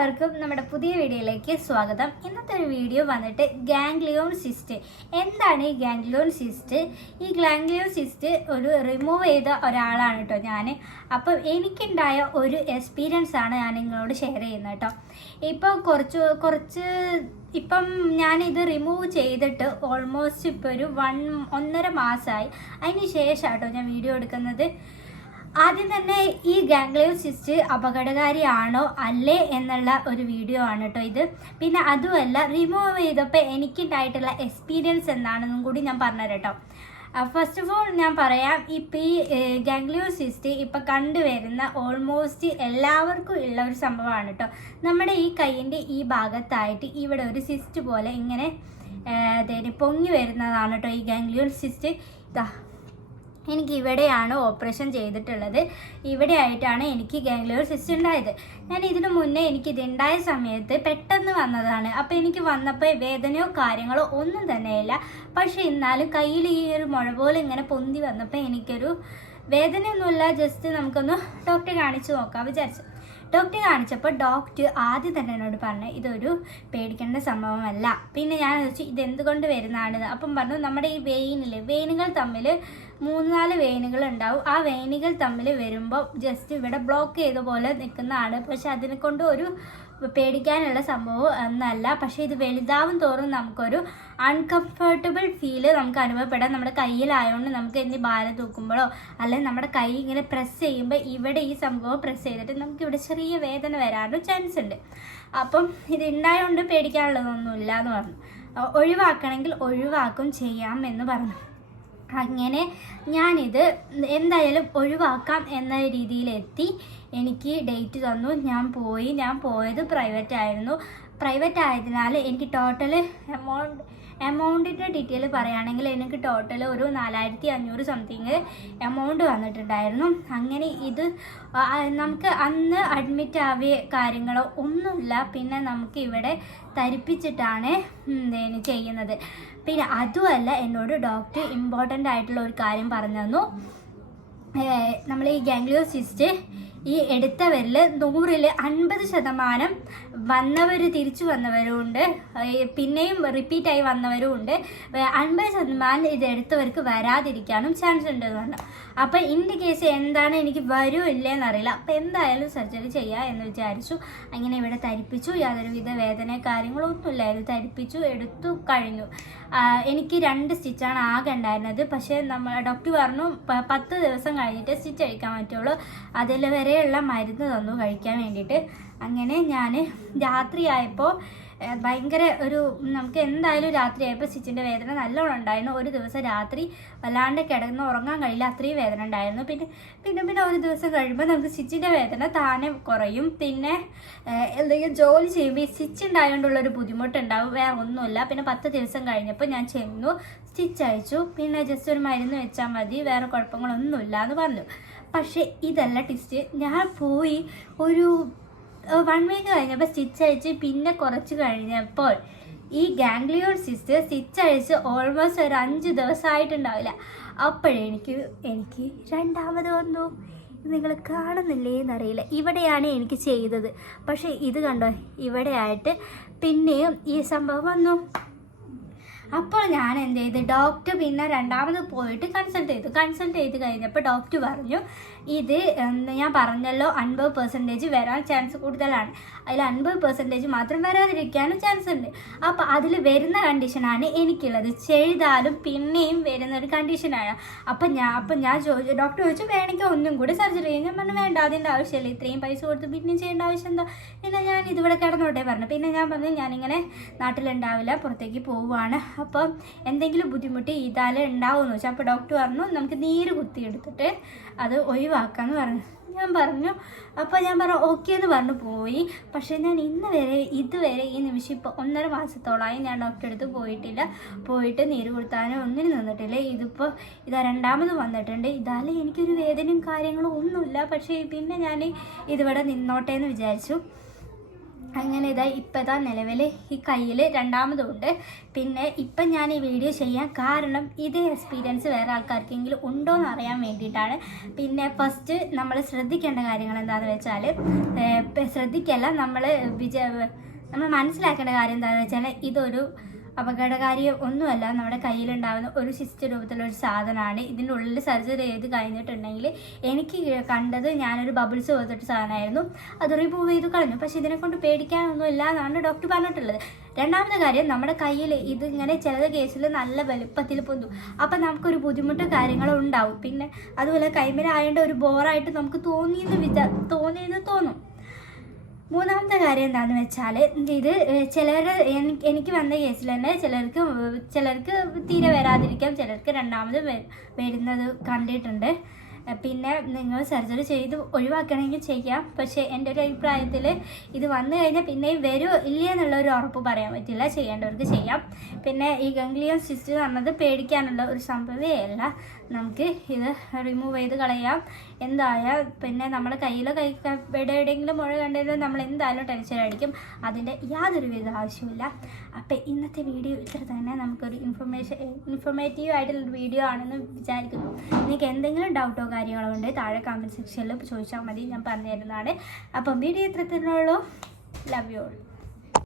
എല്ലാവർക്കും നമ്മുടെ പുതിയ വീഡിയോയിലേക്ക് സ്വാഗതം. ഇന്നത്തെ ഒരു വീഡിയോ വന്നിട്ട് ഗാംഗ്ലിയോൺ സിസ്റ്റ്. എന്താണ് ഈ ഗാംഗ്ലിയോൺ സിസ്റ്റ്? ഈ ഗാംഗ്ലിയോൺ സിസ്റ്റ് ഒരു റിമൂവ് ചെയ്ത ഒരാളാണ് കേട്ടോ ഞാൻ. അപ്പം എനിക്കുണ്ടായ ഒരു എക്സ്പീരിയൻസ് ആണ് ഞാൻ നിങ്ങളോട് ഷെയർ ചെയ്യുന്നത് കേട്ടോ. ഇപ്പോൾ കുറച്ച് ഇപ്പം ഞാനിത് റിമൂവ് ചെയ്തിട്ട് ഓൾമോസ്റ്റ് ഇപ്പോൾ ഒരു 1.5 മാസമായി. അതിന് ശേഷം കേട്ടോ ഞാൻ വീഡിയോ എടുക്കുന്നത്. ആദ്യം തന്നെ ഈ ഗാംഗ്ലിയോൺ സിസ്റ്റ് അപകടകാരിയാണോ അല്ലേ എന്നുള്ള ഒരു വീഡിയോ ആണ് കേട്ടോ ഇത്. പിന്നെ അതുമല്ല, റിമൂവ് ചെയ്തപ്പോൾ എനിക്കുണ്ടായിട്ടുള്ള എക്സ്പീരിയൻസ് എന്താണെന്നും കൂടി ഞാൻ പറഞ്ഞുതരാം കേട്ടോ. ഫസ്റ്റ് ഓഫ് ഓൾ ഞാൻ പറയാം, ഇപ്പം ഈ ഗാംഗ്ലിയോൺ സിസ്റ്റ് ഇപ്പം കണ്ടുവരുന്ന ഓൾമോസ്റ്റ് എല്ലാവർക്കും ഉള്ള ഒരു സംഭവമാണ് കേട്ടോ. നമ്മുടെ ഈ കൈയിൻ്റെ ഈ ഭാഗത്തായിട്ട് ഇവിടെ ഒരു സിസ്റ്റ് പോലെ ഇങ്ങനെ പൊങ്ങി വരുന്നതാണ് കേട്ടോ ഈ ഗാംഗ്ലിയോൺ സിസ്റ്റ്. എനിക്ക് ഇവിടെയാണ് ഓപ്പറേഷൻ ചെയ്തിട്ടുള്ളത്. ഇവിടെ ആയിട്ടാണ് എനിക്ക് ഗാംഗ്ലിയോൺ സിസ്റ്റ് ഉണ്ടായത്. ഞാൻ ഇതിനു മുന്നേ എനിക്കിതുണ്ടായ സമയത്ത് പെട്ടെന്ന് വന്നതാണ്. അപ്പോൾ എനിക്ക് വന്നപ്പോൾ വേദനയോ കാര്യങ്ങളോ ഒന്നും തന്നെയില്ല. പക്ഷേ എന്നാലും കയ്യിൽ ഈ ഒരു മുഴ പോലെ ഇങ്ങനെ പൊന്തി വന്നപ്പോൾ എനിക്കൊരു വേദനയൊന്നുമില്ല. ജസ്റ്റ് നമുക്കൊന്ന് ഡോക്ടറെ കാണിച്ച് നോക്കാം വിചാരിച്ചു. ഡോക്ടറെ കാണിച്ചപ്പോൾ ഡോക്ടർ ആദ്യം തന്നെ എന്നോട് പറഞ്ഞു, ഇതൊരു പേടിക്കേണ്ട സംഭവമല്ല. പിന്നെ ഞാൻ വെച്ചു ഇതെന്തുകൊണ്ട് വരുന്നതാണ്. അപ്പം പറഞ്ഞു, നമ്മുടെ ഈ വെയിനുകൾ തമ്മിൽ 3-4 വെയിനുകൾ ഉണ്ടാവും. ആ വെയിനുകൾ തമ്മിൽ വരുമ്പോൾ ജസ്റ്റ് ഇവിടെ ബ്ലോക്ക് ചെയ്ത പോലെ നിൽക്കുന്നതാണ്. പക്ഷെ അതിനെ കൊണ്ട് ഒരു പേടിക്കാനുള്ള സംഭവം എന്നല്ല. പക്ഷേ ഇത് വലുതാവും തോറും നമുക്കൊരു അൺകംഫർട്ടബിൾ ഫീല് നമുക്ക് അനുഭവപ്പെടാം. നമ്മുടെ കയ്യിലായതുകൊണ്ട് നമുക്ക് എന്ത് ഭാരം തൂക്കുമ്പോഴോ അല്ലെങ്കിൽ നമ്മുടെ കൈ ഇങ്ങനെ പ്രസ് ചെയ്യുമ്പോൾ ഇവിടെ ഈ സംഭവം പ്രസ് ചെയ്തിട്ട് നമുക്ക് ഇവിടെ ചെറിയ വേദന വരാനും ചാൻസ് ഉണ്ട്. അപ്പം ഇത് ഉണ്ടായതുകൊണ്ട് പേടിക്കാനുള്ളതൊന്നുമില്ല എന്ന് പറഞ്ഞു. ഒഴിവാക്കണമെങ്കിൽ ഒഴിവാക്കും ചെയ്യാം എന്ന് പറഞ്ഞു. അങ്ങനെ ഞാനിത് എന്തായാലും ഒഴിവാക്കാം എന്ന രീതിയിലെത്തി. എനിക്ക് ഡേറ്റ് തന്നു. ഞാൻ പോയത് പ്രൈവറ്റ് ആയിരുന്നു. പ്രൈവറ്റ് ആയതിനാൽ എനിക്ക് ടോട്ടൽ എമൗണ്ടിൻ്റെ ഡീറ്റെയിൽ പറയുകയാണെങ്കിൽ എനിക്ക് ടോട്ടൽ ഒരു 4500 സംതിങ് എമൗണ്ട് വന്നിട്ടുണ്ടായിരുന്നു. അങ്ങനെ ഇത് നമുക്ക് അന്ന് അഡ്മിറ്റ് ആവിയ കാര്യങ്ങളോ ഒന്നുമില്ല. പിന്നെ നമുക്ക് ഇവിടെ തരിപ്പിച്ചിട്ടാണ് ചെയ്യുന്നത്. പിന്നെ അതുമല്ല, എന്നോട് ഡോക്ടർ ഇമ്പോർട്ടൻ്റ് ആയിട്ടുള്ള ഒരു കാര്യം പറഞ്ഞു തന്നു. നമ്മൾ ഈ ഗാംഗ്ലിയോൺ സിസ്റ്റ് ഈ എടുത്തവരിൽ 100-ൽ 50% വന്നവർ തിരിച്ചു വന്നവരും ഉണ്ട്, പിന്നെയും റിപ്പീറ്റായി വന്നവരും ഉണ്ട്. 50% ഇത് എടുത്തവർക്ക് വരാതിരിക്കാനും ചാൻസ് ഉണ്ടെന്ന് പറഞ്ഞു. അപ്പോൾ എൻ്റെ കേസ് എന്താണ്, എനിക്ക് വരുമോ ഇല്ലേന്നറിയില്ല. അപ്പോൾ എന്തായാലും സർജറി ചെയ്യുക എന്ന് വിചാരിച്ചു. അങ്ങനെ ഇവിടെ തരിപ്പിച്ചു. യാതൊരുവിധ വേദന കാര്യങ്ങളൊന്നുമില്ലായിരുന്നു. തരിപ്പിച്ചു, എടുത്തു, കഴിഞ്ഞു. എനിക്ക് 2 സ്റ്റിച്ചാണ് ആകെ ഉണ്ടായിരുന്നത്. പക്ഷേ ഡോക്ടർ പറഞ്ഞു 10 ദിവസം കഴിഞ്ഞിട്ട് സ്റ്റിച്ച് അഴിക്കാൻ പറ്റുള്ളൂ. അതിൽ വരെയുള്ള മരുന്ന് തന്നു കഴിക്കാൻ വേണ്ടിയിട്ട്. അങ്ങനെ ഞാൻ രാത്രിയായപ്പോൾ ഭയങ്കര നമുക്ക് എന്തായാലും രാത്രിയായപ്പോൾ സ്റ്റിച്ചിൻ്റെ വേദന നല്ലോണം ഉണ്ടായിരുന്നു. ഒരു ദിവസം രാത്രി വല്ലാണ്ട് കിടന്ന് ഉറങ്ങാൻ കഴിയില്ല, അത്രയും വേദന ഉണ്ടായിരുന്നു. പിന്നെ ഒരു ദിവസം കഴിയുമ്പോൾ നമുക്ക് സ്റ്റിച്ചിൻ്റെ വേദന താനെ കുറയും. പിന്നെ എന്തെങ്കിലും ജോലി ചെയ്യുമ്പോൾ ഈ സ്റ്റിച്ച് ഉണ്ടായതുകൊണ്ടുള്ളൊരു ബുദ്ധിമുട്ടുണ്ടാവും, വേറെ ഒന്നുമില്ല. പിന്നെ 10 ദിവസം കഴിഞ്ഞപ്പോൾ ഞാൻ ചെന്നു, സ്റ്റിച്ച് അയച്ചു. പിന്നെ ജസ്റ്റ് ഒരു മരുന്ന് വെച്ചാൽ മതി, വേറെ കുഴപ്പങ്ങളൊന്നുമില്ല എന്ന് പറഞ്ഞു. പക്ഷേ ഇതല്ല ട്വിസ്റ്റ്. ഞാൻ പോയി ഒരു 1 വീക്ക് കഴിഞ്ഞപ്പോൾ സ്റ്റിച്ച് അഴിച്ച്. പിന്നെ കുറച്ച് കഴിഞ്ഞപ്പോൾ ഈ ഗാംഗ്ലിയോൺ സിസ്റ്റ് സ്റ്റിച്ച് അഴിച്ച് ഓൾമോസ്റ്റ് ഒരു 5 ദിവസമായിട്ടുണ്ടാവില്ല. അപ്പോഴെനിക്ക് രണ്ടാമത് വന്നു. നിങ്ങൾ കാണുന്നില്ലേ എന്നറിയില്ല. ഇവിടെയാണ് എനിക്ക് ചെയ്തത്. പക്ഷേ ഇത് കണ്ടോ, ഇവിടെ ആയിട്ട് പിന്നെയും ഈ സംഭവം വന്നു. അപ്പോൾ ഞാൻ എന്ത് ചെയ്തു, ഡോക്ടർ പിന്നെ രണ്ടാമത് പോയിട്ട് കൺസൾട്ട് ചെയ്ത് കഴിഞ്ഞപ്പോൾ ഡോക്ടർ പറഞ്ഞു, ഇത് ഞാൻ പറഞ്ഞല്ലോ 50% വരാൻ ചാൻസ് കൂടുതലാണ്. അതിൽ 50% മാത്രം വരാതിരിക്കാനും ചാൻസ് ഉണ്ട്. അപ്പോൾ അതിൽ വരുന്ന കണ്ടീഷനാണ് എനിക്കുള്ളത്. ചെയ്താലും പിന്നെയും വരുന്നൊരു കണ്ടീഷനാണ്. അപ്പം ഞാൻ ഡോക്ടർ ചോദിച്ചു, വേണമെങ്കിൽ ഒന്നും കൂടി സർജറി ചെയ്യും. ഞാൻ പറഞ്ഞു, വേണ്ട, അതിൻ്റെ ആവശ്യമില്ല. ഇത്രയും പൈസ കൊടുത്ത് പിന്നെയും ചെയ്യേണ്ട ആവശ്യം എന്താ. പിന്നെ ഞാൻ ഇതിവിടെ കിടന്നോട്ടെ പറഞ്ഞു. പിന്നെ ഞാൻ പറഞ്ഞു, ഞാനിങ്ങനെ നാട്ടിലുണ്ടാവില്ല, പുറത്തേക്ക് പോവുകയാണ്. അപ്പം എന്തെങ്കിലും ബുദ്ധിമുട്ട് ഇതാലേ ഉണ്ടാവുമെന്ന് വെച്ചാൽ. അപ്പോൾ ഡോക്ടർ പറഞ്ഞു, നമുക്ക് നീര് കുത്തിയെടുത്തിട്ട് അത് ഒഴിവാക്കാമെന്ന് പറഞ്ഞു. ഞാൻ പറഞ്ഞു ഓക്കെ എന്ന് പറഞ്ഞു പോയി. പക്ഷേ ഞാൻ ഇതുവരെ ഈ നിമിഷം ഇപ്പോൾ 1.5 മാസത്തോളമായി ഞാൻ ഡോക്ടറെ അടുത്ത് പോയിട്ട് നീര് കൊടുത്താനോ ഒന്നിനും നിന്നിട്ടില്ല. ഇതാ രണ്ടാമത് വന്നിട്ടുണ്ട്. ഇതാലേ എനിക്കൊരു വേദനയും കാര്യങ്ങളും ഒന്നുമില്ല. പക്ഷേ പിന്നെ ഞാൻ ഇതിവിടെ നിന്നോട്ടെ എന്ന് വിചാരിച്ചു. അങ്ങനെ ഇതാ നിലവിൽ ഈ കയ്യിൽ രണ്ടാമതുണ്ട്. പിന്നെ ഇപ്പം ഞാൻ ഈ വീഡിയോ ചെയ്യാൻ കാരണം ഇതേ എക്സ്പീരിയൻസ് വേറെ ആൾക്കാർക്കെങ്കിലും ഉണ്ടോ എന്ന് അറിയാൻ വേണ്ടിയിട്ടാണ്. പിന്നെ ഫസ്റ്റ് നമ്മൾ ശ്രദ്ധിക്കേണ്ട കാര്യങ്ങൾ എന്താണെന്ന് വെച്ചാൽ, നമ്മൾ മനസ്സിലാക്കേണ്ട കാര്യം എന്താണെന്ന് വെച്ചാൽ, ഇതൊരു അപകടകാരി ഒന്നുമല്ല. നമ്മുടെ കയ്യിലുണ്ടാകുന്ന ഒരു സിസ്റ്റ് രൂപത്തിലൊരു സാധനമാണ്. ഇതിൻ്റെ ഉള്ളിൽ സർജറി ചെയ്ത് കഴിഞ്ഞിട്ടുണ്ടെങ്കിൽ എനിക്ക് കണ്ടത് ഞാനൊരു ബബിൾസ് പോലത്തൊരു സാധനമായിരുന്നു, അത് റിമൂവ് ചെയ്ത് കളഞ്ഞു. പക്ഷെ ഇതിനെ കൊണ്ട് പേടിക്കാനൊന്നുമില്ല എന്നാണ് ഡോക്ടർ പറഞ്ഞിട്ടുള്ളത്. രണ്ടാമത്തെ കാര്യം, നമ്മുടെ കയ്യിൽ ഇതിങ്ങനെ ചില കേസിൽ നല്ല വലുപ്പത്തിൽ പൊന്തും. അപ്പം നമുക്കൊരു ബുദ്ധിമുട്ട് കാര്യങ്ങളും ഉണ്ടാവും. പിന്നെ അതുപോലെ കൈമേലായതുകൊണ്ട് ഒരു ബോറായിട്ട് നമുക്ക് തോന്നിയെന്ന് തോന്നും. മൂന്നാമത്തെ കാര്യം എന്താണെന്ന് വെച്ചാൽ, ഇത് എനിക്ക് വന്ന കേസിൽ തന്നെ ചിലർക്ക് തീരെ വരാതിരിക്കാം, ചിലർക്ക് രണ്ടാമത് വരുന്നത് കണ്ടിട്ടുണ്ട്. പിന്നെ നിങ്ങൾ സർജറി ചെയ്ത് ഒഴിവാക്കണമെങ്കിൽ ചെയ്യാം. പക്ഷേ എൻ്റെ ഒരു അഭിപ്രായത്തിൽ ഇത് വന്നു കഴിഞ്ഞാൽ പിന്നെയും വരുമോ ഇല്ല എന്നുള്ളൊരു ഉറപ്പ് പറയാൻ പറ്റില്ല. ചെയ്യേണ്ടവർക്ക് ചെയ്യാം. പിന്നെ ഈ ഗംഗ്ലിയോൺ സിസ്റ്റ് എന്ന് പറഞ്ഞത് പേടിക്കാനുള്ള ഒരു സംഭവമല്ല. നമുക്ക് ഇത് റിമൂവ് ചെയ്ത് കളയാം. എന്തായാൽ പിന്നെ നമ്മുടെ കയ്യിലോ എവിടെയെങ്കിലും മുഴ കണ്ടാലും നമ്മൾ എന്തായാലും ടെൻഷൻ അടിക്കും. അതിൻ്റെ യാതൊരു വിധ ആവശ്യമില്ല. അപ്പം ഇന്നത്തെ വീഡിയോ ഇത്ര തന്നെ. നമുക്കൊരു ഇൻഫോർമേറ്റീവ് ആയിട്ടുള്ളൊരു വീഡിയോ ആണെന്ന് വിചാരിക്കുന്നു. നിങ്ങൾക്ക് എന്തെങ്കിലും ഡൗട്ടോ കാര്യങ്ങളോ ഉണ്ട് താഴെ കമൻറ്റ് സെക്ഷനിൽ ചോദിച്ചാൽ മതി, ഞാൻ പറഞ്ഞു തരുന്നതാണ്. അപ്പം വീഡിയോ ഇത്ര തന്നെ ഉള്ളൂ. Love you all.